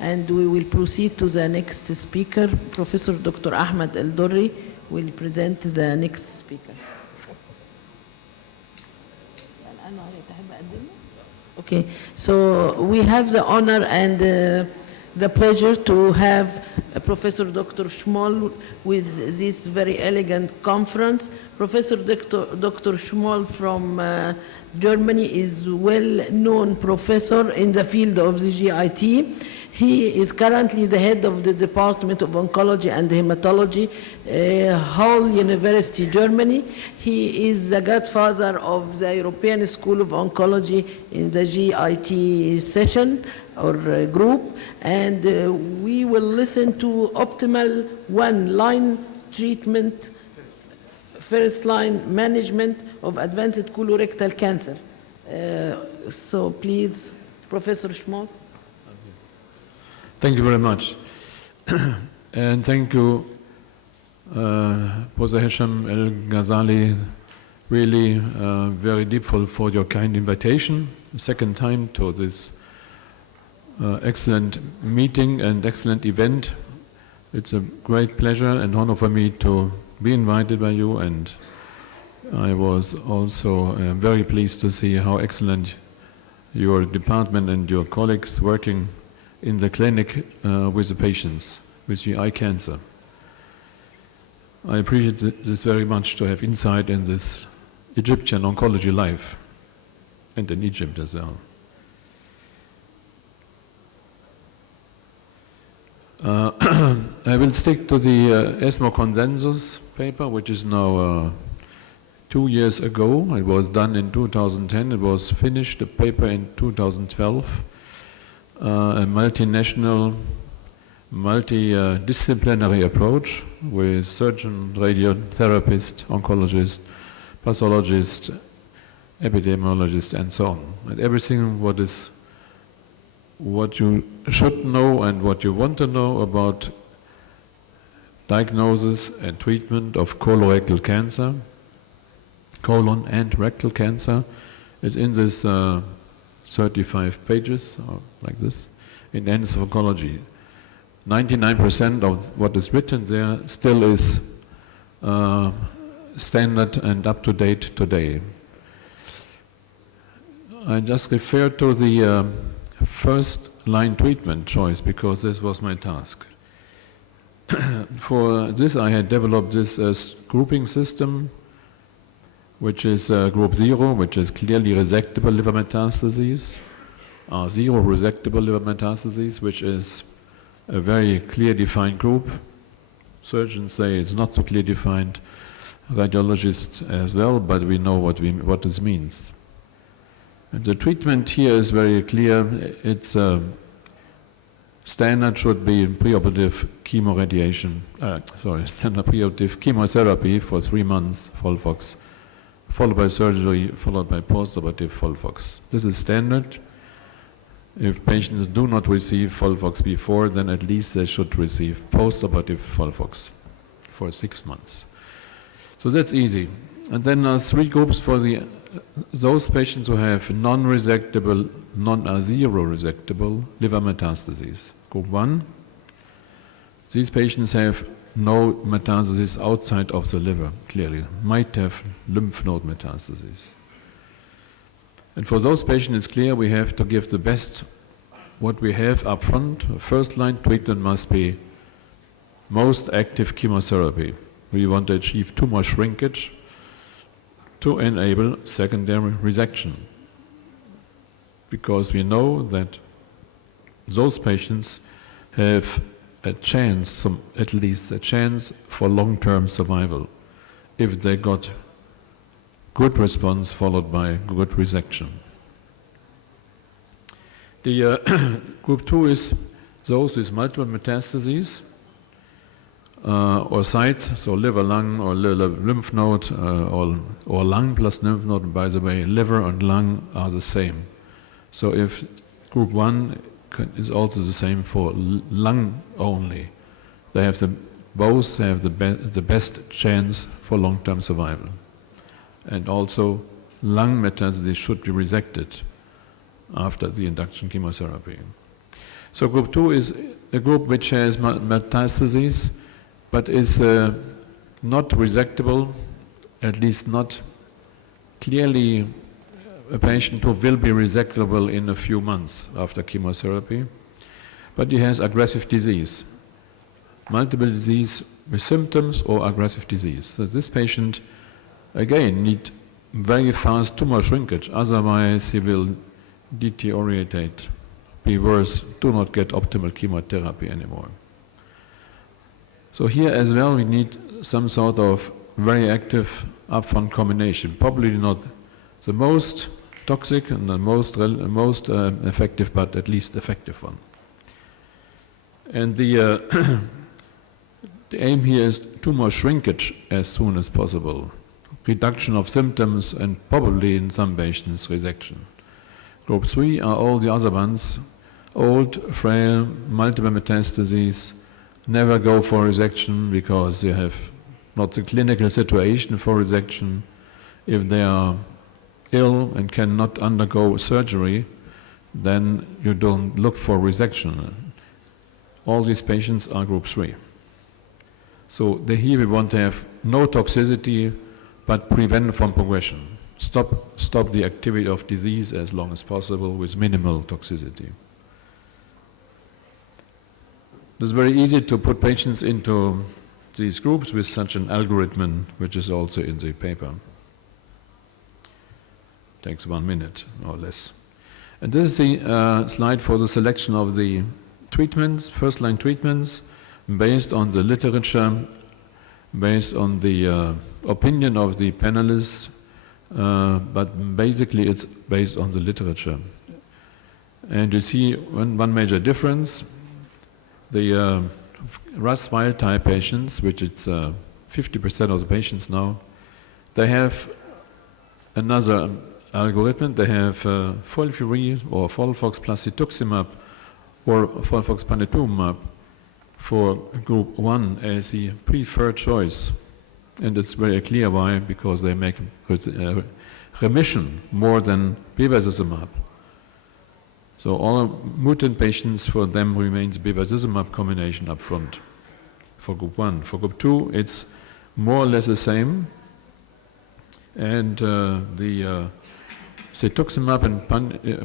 And we will proceed to the next speaker. Professor Dr. Ahmed El-Dorri will present the next speaker. Okay, so we have the honor and the pleasure to have Professor Dr. Schmoll with this very elegant conference. Professor Dr. Schmoll from Germany is a well-known professor in the field of the GIT. He is currently the head of the Department of Oncology and Hematology, Hull University, Germany. He is the godfather of the European School of Oncology in the GIT session or group. And we will listen to optimal one-line treatment, first-line management of advanced colorectal cancer. So please, Professor Schmoll. Thank you very much. And thank you, Professor Hesham El-Ghazali, really very deepful for your kind invitation, second time to this excellent meeting and excellent event. It's a great pleasure and honor for me to be invited by you, and I was also very pleased to see how excellent your department and your colleagues working in the clinic with the patients with GI cancer. I appreciate this very much to have insight in this Egyptian oncology life and in Egypt as well. I will stick to the ESMO consensus paper, which is now 2 years ago. It was done in 2010. It was finished, the paper, in 2012. A multinational, multidisciplinary approach with surgeon, radiotherapist, oncologist, pathologist, epidemiologist, and so on. And everything what you should know and what you want to know about diagnosis and treatment of colorectal cancer, colon and rectal cancer, is in this 35 pages, or like this, in Annals of Oncology. 99% of what is written there still is standard and up to date today. I just refer to the first line treatment choice because this was my task. For this I had developed this grouping system, which is group 0, which is clearly resectable liver metastases, 0 resectable liver metastases, which is a very clear defined group. Surgeons say it's not so clear defined, radiologists as well, but we know what this means. And the treatment here is very clear. It's standard should be preoperative standard preoperative chemotherapy for 3 months, FOLFOX, followed by surgery, followed by postoperative FOLFOX. This is standard. If patients do not receive FOLFOX before, then at least they should receive postoperative FOLFOX for 6 months. So that's easy. And then there are 3 groups for those patients who have non-resectable, zero resectable liver metastases. Group 1, these patients have no metastasis outside of the liver, clearly, might have lymph node metastases. And for those patients, it's clear we have to give the best what we have up front. First line treatment must be most active chemotherapy. We want to achieve tumor shrinkage to enable secondary resection, because we know that those patients have a chance, at least a chance for long-term survival if they got good response followed by good resection. The group 2 is those with multiple metastases or sites, so liver, lung, or lymph node, or lung plus lymph node. And by the way, liver and lung are the same. So if group 1 is also the same for lung only, they have both have the best chance for long-term survival. And also, lung metastases should be resected after the induction chemotherapy. So group 2 is a group which has metastases, but is not resectable, at least not clearly a patient who will be resectable in a few months after chemotherapy, but he has aggressive disease, multiple disease with symptoms or aggressive disease. So this patient, again, needs very fast tumor shrinkage, otherwise he will deteriorate, be worse, do not get optimal chemotherapy anymore. So here as well we need some sort of very active upfront combination, probably not the most toxic and the most effective, but at least effective one. And the aim here is tumor shrinkage as soon as possible, reduction of symptoms, and probably in some patients resection. Group 3 are all the other ones, old, frail, multiple metastases, never go for resection because they have not the clinical situation for resection. If they are ill and cannot undergo surgery, then you don't look for resection. All these patients are group 3. So here we want to have no toxicity, but prevent from progression. Stop the activity of disease as long as possible with minimal toxicity. It's very easy to put patients into these groups with such an algorithm, which is also in the paper. Takes 1 minute or less. And this is the slide for the selection of the treatments, first-line treatments, based on the literature, based on the opinion of the panelists, but basically it's based on the literature. And you see one major difference. The RAS wild-type patients, which it's 50% of the patients now, they have another algorithm. They have FOLFIRI or FOLFOX plus cetuximab or FOLFOX panitumumab for group 1 as the preferred choice. And it's very clear why, because they make remission more than bevacizumab. So all mutant patients, for them remains bevacizumab combination up front for group 1. For group 2, it's more or less the same. And the cetuximab and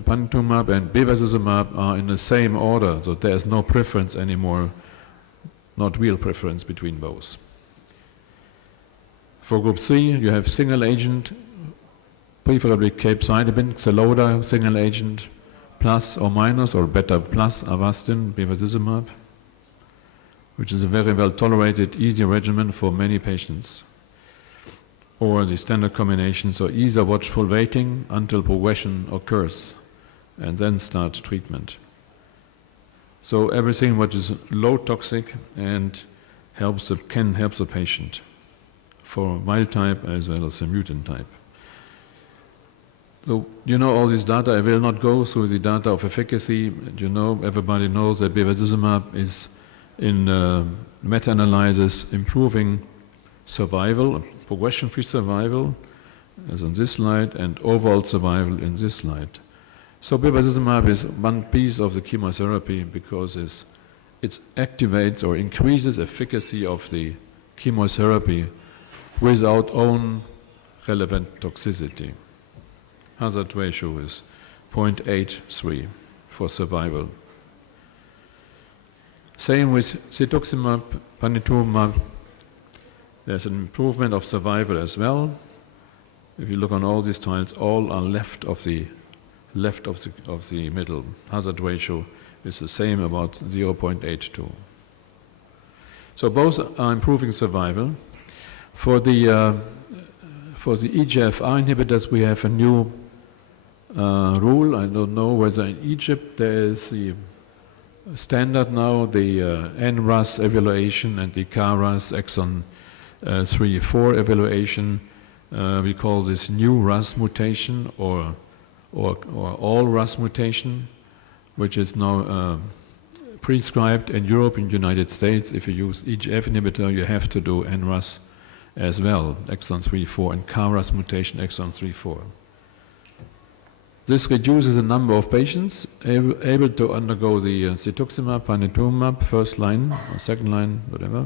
panitumumab and bevacizumab are in the same order, so there is no preference anymore, not real preference between both. For group 3, you have single agent, preferably capecitabine, Xeloda, single agent, plus or minus or better plus Avastin, bevacizumab, which is a very well tolerated, easy regimen for many patients. Or the standard combination, so either watchful waiting until progression occurs and then start treatment. So everything which is low toxic and can help the patient for wild type as well as the mutant type. So you know all this data. I will not go through the data of efficacy. You know, everybody knows that bevacizumab is in meta-analysis improving survival, progression-free survival, as on this slide, and overall survival in this slide. So bevacizumab is one piece of the chemotherapy because it activates or increases efficacy of the chemotherapy without own relevant toxicity. Hazard ratio is 0.83 for survival. Same with cetuximab, panitumumab. There's an improvement of survival as well. If you look on all these trials, all are left of the middle. Hazard ratio is the same, about 0.82. So both are improving survival. For the EGFR inhibitors, we have a new rule. I don't know whether in Egypt there is the standard now, the NRAS evaluation and the KRAS exon 3-4 evaluation. We call this new RAS mutation or all RAS mutation, which is now prescribed in Europe and United States. If you use EGF inhibitor, you have to do NRAS as well, exon 3-4, and KRAS mutation exon 3-4. This reduces the number of patients able to undergo the cetuximab, panitumumab, first line or second line, whatever.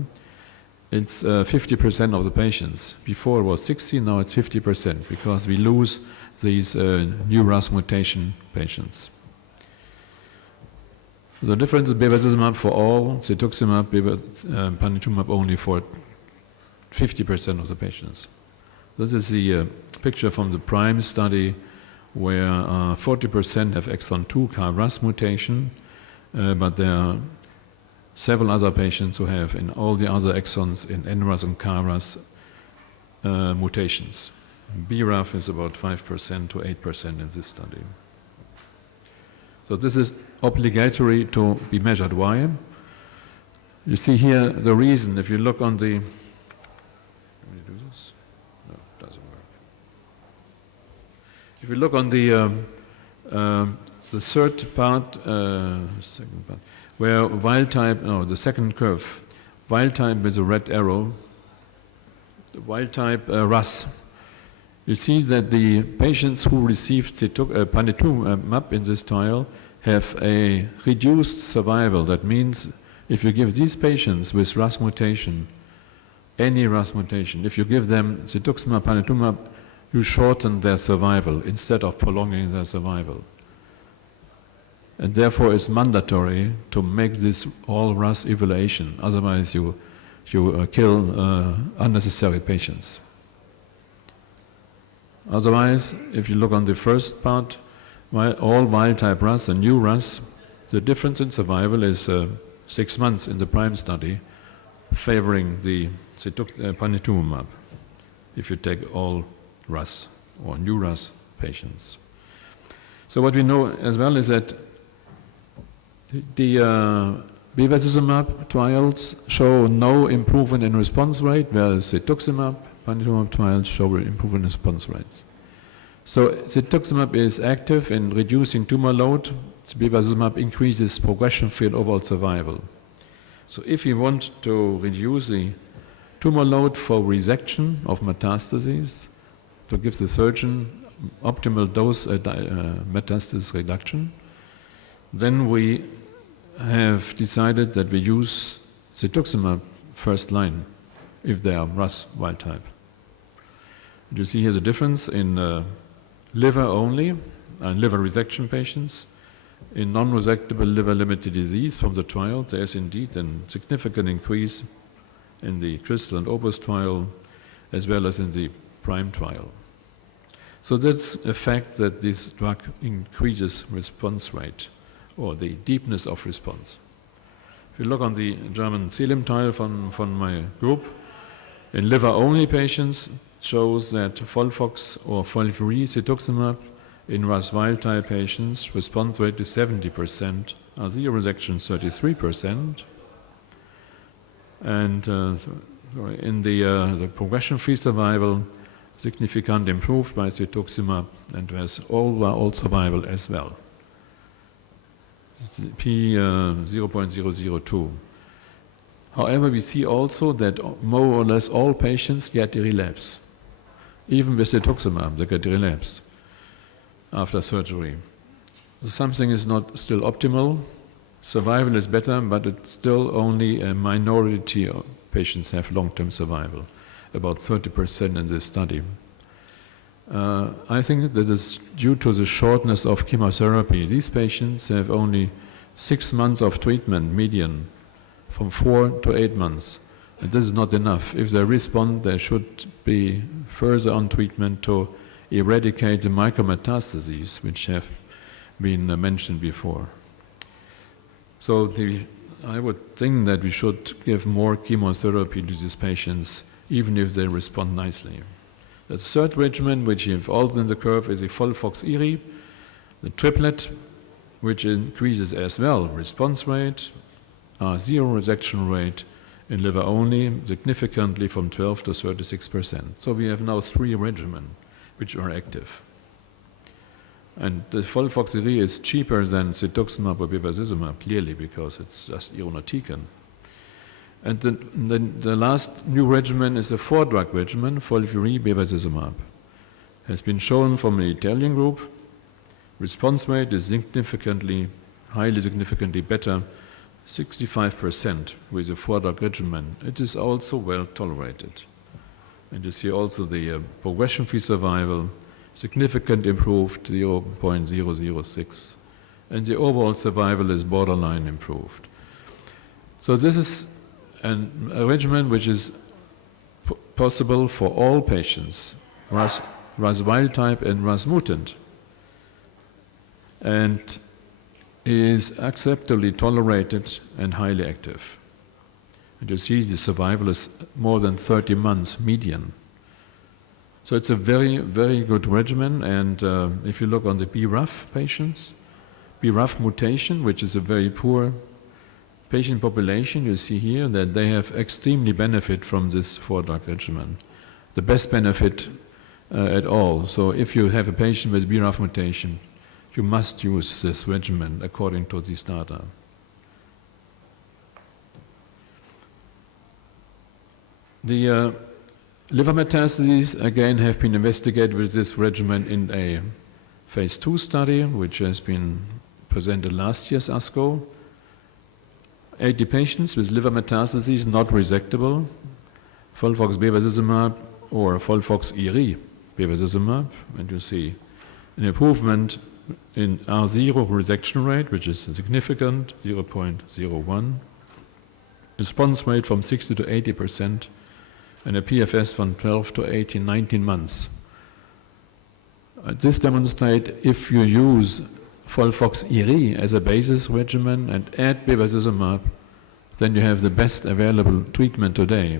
It's 50% of the patients. Before it was 60, now it's 50% because we lose these new RAS mutation patients. The difference is bevacizumab for all, cetuximab, panitumumab only for 50% of the patients. This is the picture from the PRIME study where 40% have exon 2 KRAS mutation, but there are several other patients who have in all the other exons in NRAS and KRAS mutations. BRAF is about 5% to 8% in this study. So this is obligatory to be measured. Why? You see here the reason. If you look on the, can you do this? No, it doesn't work. If you look on the third part, second part, where wild type, no, the second curve, wild type with a red arrow, the wild type RAS. You see that the patients who received panitumumab in this trial have a reduced survival. That means if you give these patients with RAS mutation, any RAS mutation, if you give them cetuximab, panitumumab, you shorten their survival instead of prolonging their survival. And therefore it's mandatory to make this all RAS evaluation, otherwise you kill unnecessary patients. Otherwise, if you look on the first part, all wild-type RAS and new RAS, the difference in survival is 6 months in the PRIME study, favoring the panitumumab, if you take all RAS or new RAS patients. So what we know as well is that the bevacizumab trials show no improvement in response rate, whereas cetuximab, panitumumab trials show improvement in response rates. So cetuximab is active in reducing tumor load. Bevacizumab increases progression-free and overall survival. So if you want to reduce the tumor load for resection of metastases, to give the surgeon optimal dose metastasis reduction, then we have decided that we use cetuximab first line if they are RAS wild type. You see here the difference in liver only and liver resection patients. In non-resectable liver-limited disease from the trial, there is indeed a significant increase in the CRYSTAL and OPUS trial as well as in the PRIME trial. So that's a fact that this drug increases response rate or the deepness of response. If you look on the German CELIM trial from my group, in liver-only patients, shows that FOLFOX or FOLFIRI cetuximab in RAS wild-type patients, response rate is 70%, zero resection 33%, and in the progression-free survival, significantly improved by cetuximab and has all survival as well. It's P 0.002. However, we see also that more or less all patients get a relapse. Even with cetuximab, they get a relapse after surgery. Something is not still optimal. Survival is better, but it's still only a minority of patients have long-term survival, about 30% in this study. I think that is due to the shortness of chemotherapy. These patients have only 6 months of treatment, median, from 4 to 8 months. And this is not enough. If they respond, they should be further on treatment to eradicate the micrometastases, which have been mentioned before. So I would think that we should give more chemotherapy to these patients, even if they respond nicely. The third regimen, which you have also in the curve, is the FOLFOX-IRI, the triplet, which increases as well response rate, zero resection rate in liver only, significantly from 12 to 36%. So we have now 3 regimens which are active. And the FOLFOX-IRI is cheaper than cetuximab or bevacizumab, clearly, because it's just irinotecan. And the last new regimen is a 4-drug regimen, FOLFIRI, bevacizumab. Has been shown from the Italian group Response rate is highly significantly better, 65% with a 4-drug regimen. It is also well tolerated. And you see also the progression-free survival, significant improved, 0.006. And the overall survival is borderline improved. So this is a regimen which is possible for all patients, RAS wild type and RAS mutant, and is acceptably tolerated and highly active. And you see the survival is more than 30 months median. So it's a very, very good regimen, and if you look on the BRAF patients, BRAF mutation, which is a very poor patient population, you see here that they have extremely benefit from this 4-drug regimen. The best benefit at all. So if you have a patient with BRAF mutation, you must use this regimen according to these data. The liver metastases again have been investigated with this regimen in a phase 2 study, which has been presented last year's ASCO. 80 patients with liver metastases not resectable, FOLFOX bevacizumab or FOLFOX IRI bevacizumab, and you see an improvement in R0 resection rate, which is significant, 0.01, response rate from 60 to 80%, and a PFS from 12 to 18, 19 months. This demonstrates if you use FOLFOX IRI as a basis regimen and add bevacizumab, then you have the best available treatment today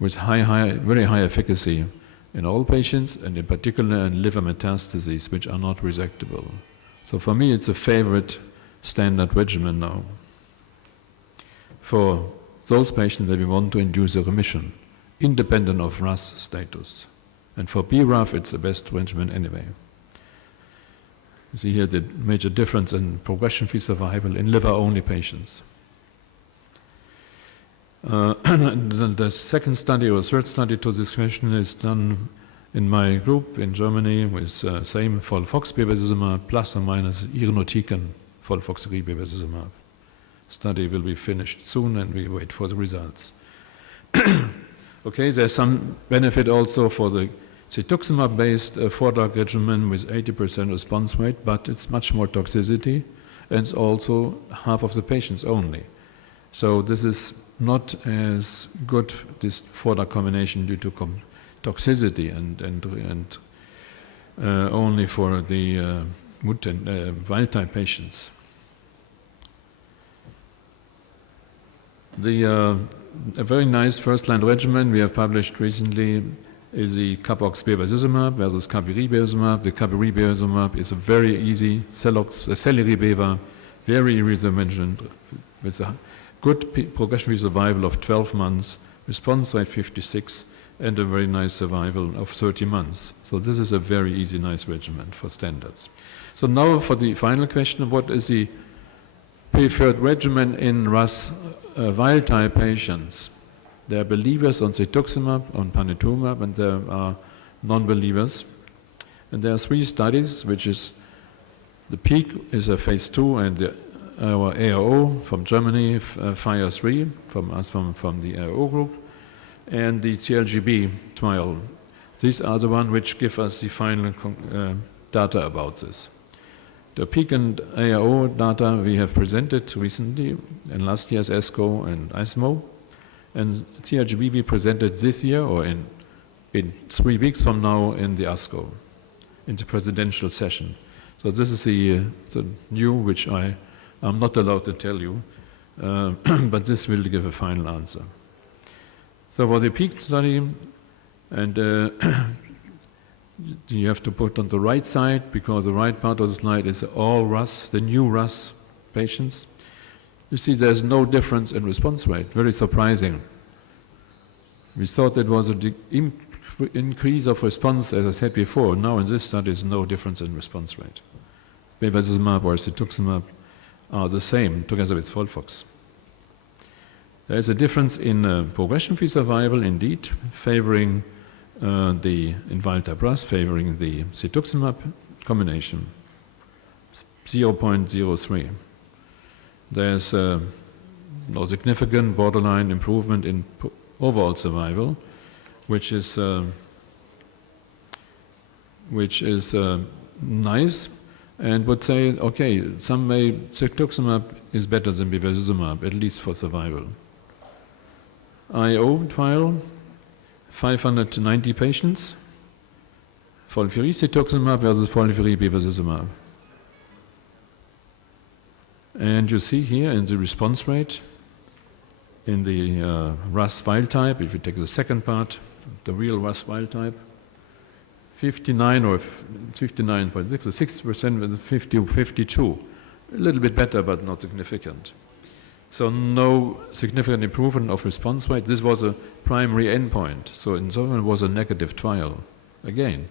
with very high efficacy in all patients, and in particular in liver metastases which are not resectable. So for me it's a favorite standard regimen now for those patients that we want to induce a remission, independent of RAS status. And for BRAF it's the best regimen anyway. You see here the major difference in progression-free survival in liver-only patients. The second study or third study to this question is done in my group in Germany with same FOLFOX bevacizumab plus or minus irinotecan FOLFOX bevacizumab. Study will be finished soon and we wait for the results. Okay, there's some benefit also for the cetuximab-based 4-drug regimen with 80% response rate, but it's much more toxicity, and it's also half of the patients only. So this is not as good, this 4-drug combination, due to toxicity and only for the wild-type patients. A very nice first-line regimen we have published recently is the CAPOX bevacizumab versus Capiri bevacizumab. The Capiri bevacizumab is a very easy celery beva, very easy mentioned, with a good progression-free survival of 12 months, response rate 56, and a very nice survival of 30 months. So this is a very easy, nice regimen for standards. So now for the final question, what is the preferred regimen in RAS wild-type patients? There are believers on cetuximab, on panitumumab, and there are non-believers. And there are 3 studies, which is the PEAK is a phase 2, and our ARO from Germany, FIRE 3 from us from the ARO group, and the TLGB trial. These are the ones which give us the final data about this. The PEAK and ARO data we have presented recently in last year's ESCO and ESMO, and TLGB we presented this year or in 3 weeks from now in the ASCO, in the presidential session. So this is the new, which I am not allowed to tell you, but this will give a final answer. So for the PEAK study, and you have to put on the right side, because the right part of the slide is all RAS, the new RAS patients. You see there's no difference in response rate, very surprising. We thought it was an increase of response, as I said before. Now in this study there's no difference in response rate. Bevacizumab or cetuximab are the same together with FOLFOX. There is a difference in progression-free survival, indeed, favoring the wild-type RAS, favoring the cetuximab combination, 0.03. There's no significant borderline improvement in overall survival, which is nice, and would say, okay, some may cetuximab is better than bevacizumab, at least for survival. IO trial, 590 patients, FOLFIRI cetuximab versus FOLFIRI bevacizumab. And you see here in the response rate, in the RAS wild type, if you take the second part, the real RAS wild type, 59 or 59.6, 60% with 52, a little bit better but not significant. So no significant improvement of response rate. This was a primary endpoint, so in some way it was a negative trial, again,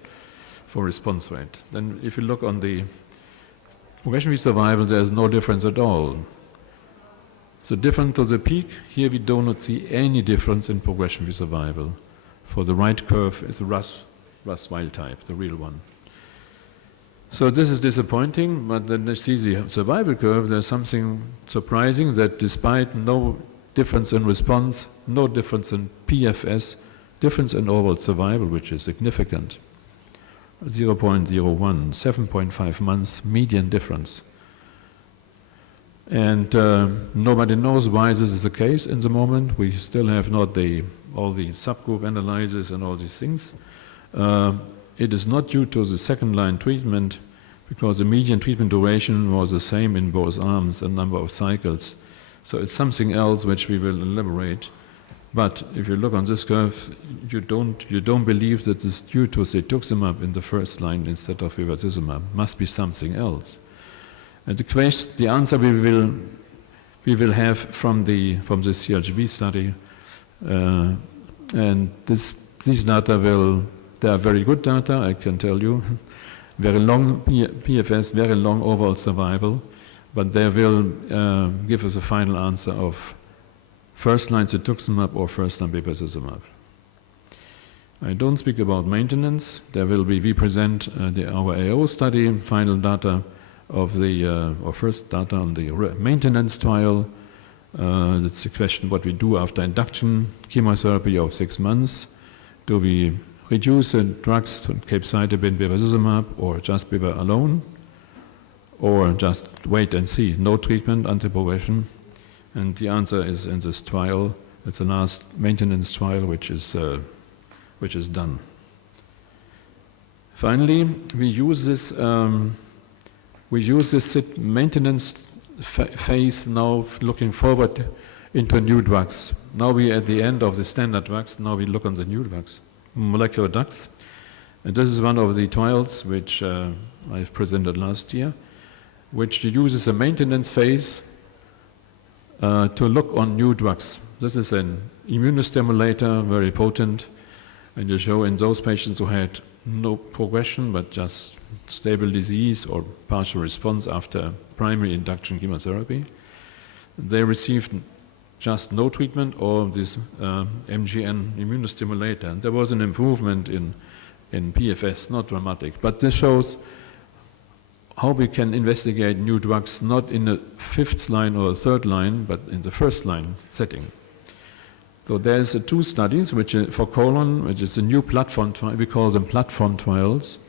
for response rate. Then if you look on the progression-free survival, there's no difference at all. So different to the peak, here we do not see any difference in progression-free survival. For the right curve is the RAS wild type, the real one. So this is disappointing, but then you see the survival curve, there's something surprising that despite no difference in response, no difference in PFS, difference in overall survival, which is significant. 0.01, 7.5 months median difference. And nobody knows why this is the case in the moment. We still have not all the subgroup analysis and all these things. It is not due to the second-line treatment, because the median treatment duration was the same in both arms, a number of cycles. So it's something else which we will elaborate. But if you look on this curve, you don't believe that it's due to cetuximab in the first line instead of bevacizumab. Must be something else. And the answer we will have from the CLGB study, and these data they are very good data, I can tell you. Very long PFS, very long overall survival, but they will give us a final answer of first-line cetuximab or first-line bevacizumab. I don't speak about maintenance. We present our AO study, final data of or first data on the maintenance trial. That's the question what we do after induction chemotherapy of 6 months. Do we reduce the drugs to capecitabine, bevacizumab, or just bev alone, or just wait and see, no treatment until progression? And the answer is in this trial. It's the last maintenance trial which is done. Finally, we use this maintenance phase now, looking forward into new drugs. Now we are at the end of the standard drugs. Now we look on the new drugs, molecular drugs. And this is one of the trials which I've presented last year, which uses a maintenance phase to look on new drugs. This is an immunostimulator, very potent, and you show in those patients who had no progression but just stable disease or partial response after primary induction chemotherapy, they received just no treatment or this MGN immunostimulator. And there was an improvement in PFS, not dramatic, but this shows how we can investigate new drugs not in a 5th line or a 3rd line, but in the 1st line setting. So there's 2 studies, which for colon, which is a new platform trial. We call them platform trials.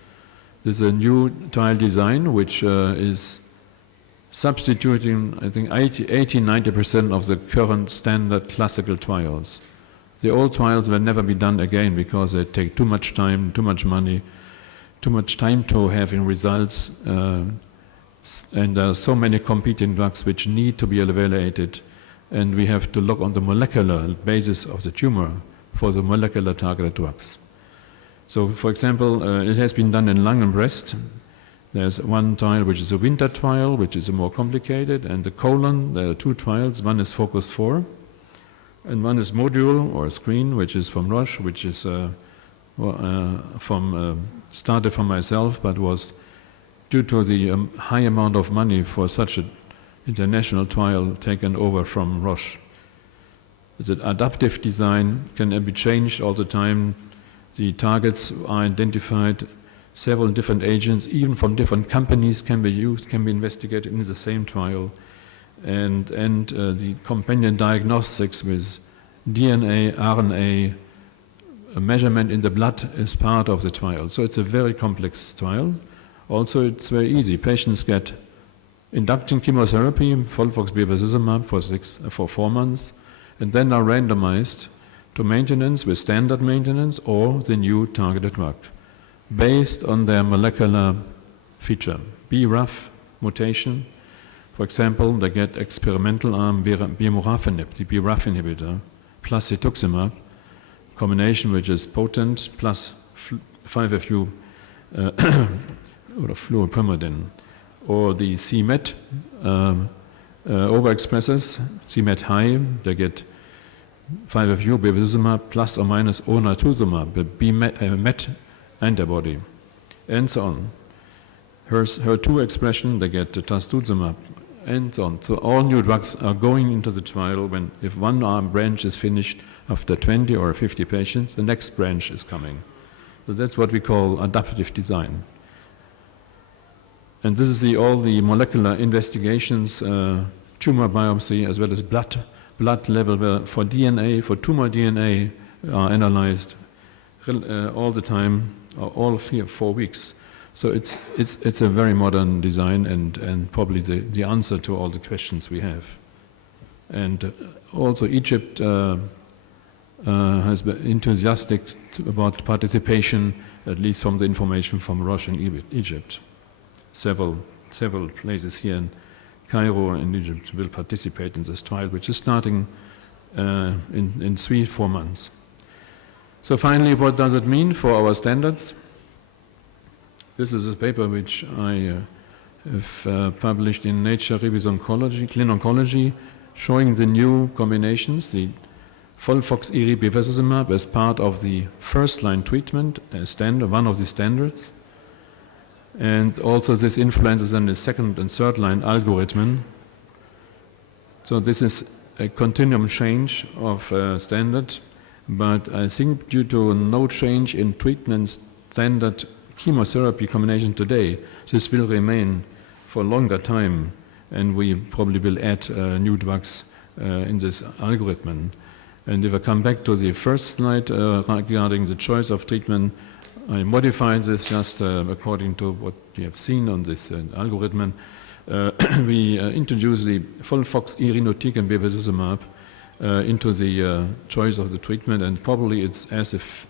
There's a new trial design which is substituting, I think, 80-90% of the current standard classical trials. The old trials will never be done again because they take too much time, too much money, too much time to have in results, and there are so many competing drugs which need to be evaluated, and we have to look on the molecular basis of the tumor for the molecular targeted drugs. So, for example, it has been done in lung and breast. There's one trial which is a winter trial, which is more complicated, and the colon, there are 2 trials. One is Focus 4, and one is Module or Screen, which is from Roche, which is started from myself, but was due to the high amount of money for such an international trial taken over from Roche. The adaptive design can be changed all the time. The targets are identified. several different agents, even from different companies, can be used, can be investigated in the same trial. And the companion diagnostics with DNA, RNA, a measurement in the blood is part of the trial. So it's a very complex trial. Also, it's very easy. Patients get induction chemotherapy, Folfox bevacizumab for 4 months, and then are randomized to maintenance with standard maintenance or the new targeted drug, based on their molecular feature. BRAF mutation, for example, they get experimental arm bimorafenib, the BRAF inhibitor, plus cetuximab, combination which is potent, plus 5-FU or fluoropyrimidine, or the c-MET overexpressors, c-MET high, they get 5-FU bevacizumab plus or minus onatuzumab, the MET antibody, and so on. HER2 expression, they get trastuzumab, and so on. So all new drugs are going into the trial when, if one arm branch is finished after 20 or 50 patients, the next branch is coming. So that's what we call adaptive design. And this is all the molecular investigations, tumor biopsy, as well as blood level for DNA, for tumor DNA are analyzed all the time, all 4 weeks. So it's a very modern design and probably the answer to all the questions we have. And also Egypt has been enthusiastic about participation, at least from the information from Roche in Egypt. Several places here in Cairo and Egypt will participate in this trial, which is starting in 3-4 months. So finally, what does it mean for our standards? This is a paper which I have published in Nature Reviews Oncology, Clin Oncology, showing the new combinations, the Folfox-IRI bevacizumab as part of the first-line treatment, one of the standards. And also this influences in the second and third line algorithm. So this is a continuum change of standard, but I think due to no change in treatment standard chemotherapy combination today, this will remain for a longer time, and we probably will add new drugs in this algorithm. And if I come back to the first slide regarding the choice of treatment, I modified this just according to what you have seen on this algorithm. We introduced the Folfox irinotecan bevacizumab into the choice of the treatment, and probably it's as if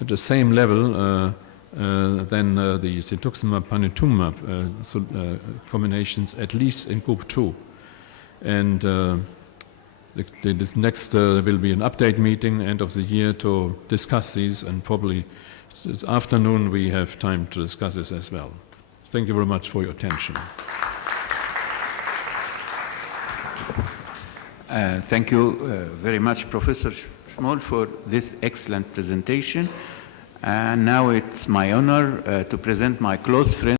at the same level than the cetuximab panitumumab combinations, at least in group 2. And this next will be an update meeting end of the year to discuss these, and probably this afternoon we have time to discuss this as well. Thank you very much for your attention. Thank you very much, Professor Schmoll, for this excellent presentation. And now it's my honor to present my close friend,